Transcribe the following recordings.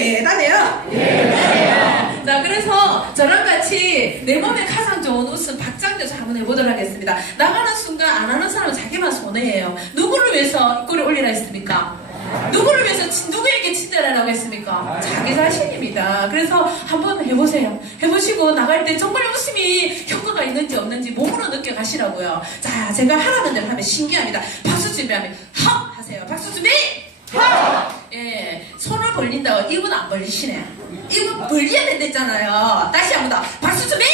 대단해요. 네. 자, 그래서 저랑 같이 내 몸에 가장 좋은 웃음 박장대소 한번 해보도록 하겠습니다. 나가는 순간 안 하는 사람은 자기만 손해예요. 누구를 위해서 이 꼴을 올리라 했습니까? 누구를 위해서 친- 누구에게 친절하라고 했습니까? 자기 자신입니다. 그래서 한번 해보세요. 해보시고 나갈 때 정말 웃음이 효과가 있는지 없는지 몸으로 느껴가시라고요. 자, 제가 하라는 대로 하면 신기합니다. 박수 준비하면 헉 하세요. 박수 준비! 벌린다고 입은 안 벌리시네. 입은 벌려야 된댔잖아요. 다시 한 번 더. 박수 준비!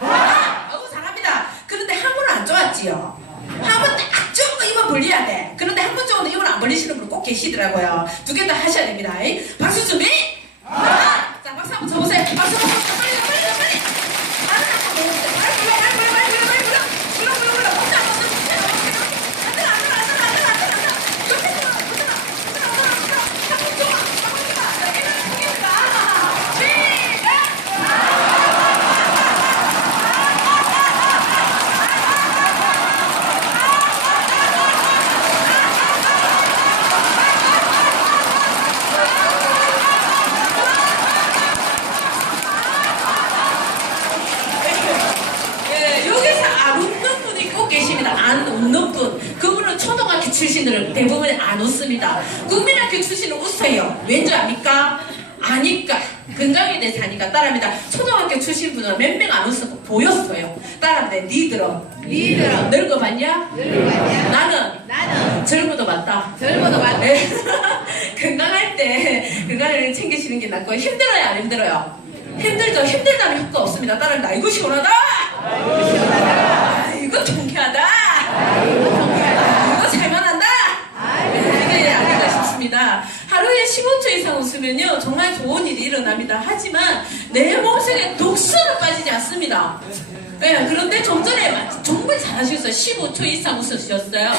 어우, 잘합니다. 그런데 한 번은 안 좋았지요. 한번딱 조금 입은 벌려야 돼. 그런데 한번 정도 입은 안 벌리시는 분 꼭 계시더라고요. 두 개 다 하셔야 됩니다. 이, 박수 준비! 자, 박수 한번 쳐보세요. 박수, 박수, 박수, 빨리, 빨리, 빨리. 발을 한번 보여주세요. 발 불러, 발 불러, 발 불러, 발 불러. 불러, 불러, 불러. 박수 한번 쳐주세요. 안 들어, 안 들어, 안 들어, 안 들어, 안 들어, 안 들어. 이렇게 들어, 안 들어, 안 들어, 안 들어, 안 들어. 한번 더, 한번 더. 자, 일어나 보겠습니다. 시작! 예, 여기서 안 웃는 분이 꼭 계십니다. 안 분. 그분은 초등학교 출신들은 대부분 안 웃습니다. 국민학교 출신은 웃어요. 왠지 압니까? 아니까. 건강에 대해서 아니까 따라합니다. 초등학교 출신 분은 몇 명 안 웃었고 보였어요. 따라합니다. 니 들어. 니 들어. 늙어봤냐? 늙어봤냐? 나는 나는 젊어도 봤다. 젊어도 봤다. 네. 건강할 때 건강을 챙기시는 게 낫고 힘들어요 안 힘들어요? 힘들죠. 힘들다는 효과 없습니다. 따라합니다. 아이고 시원하다. 아이고 시원하다. 아이고 통쾌하다. 아이고 통쾌하다. 아이고 살만한다. 아이고 이게 아닌가 살만하다. 싶습니다. 하루에 15초 이상 웃으면요 정말 좋은 일이 일어납니다. 하지만 내 몸속에 독소는 빠지지 않습니다. 네, 그런데 좀 전에 마- 정말 잘하셨어요. 15초 이상 웃으셨어요.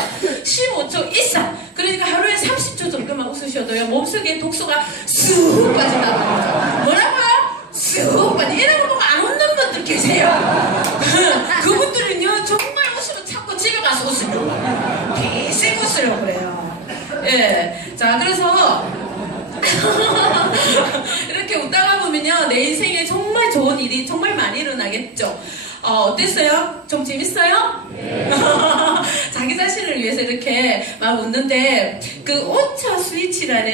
15초 이상. 그러니까 하루에 30초 정도만 웃으셔도요 몸속에 독소가 쑥 빠진다는 거죠. 뭐라고요? 쑥 빠지. 이런 거 보고 안 웃는 분들 계세요. 그분들은요 정말 웃으면 자꾸 집에 가서 웃으면 계속 웃으려고 그래요. 예. 자, 그래서 이렇게 웃다가 보면요, 내 인생에 정말 좋은 일이 정말 많이 일어나겠죠. 어, 어땠어요? 좀 재밌어요? 자기 자신을 위해서 이렇게 막 웃는데, 그 오차 스위치라는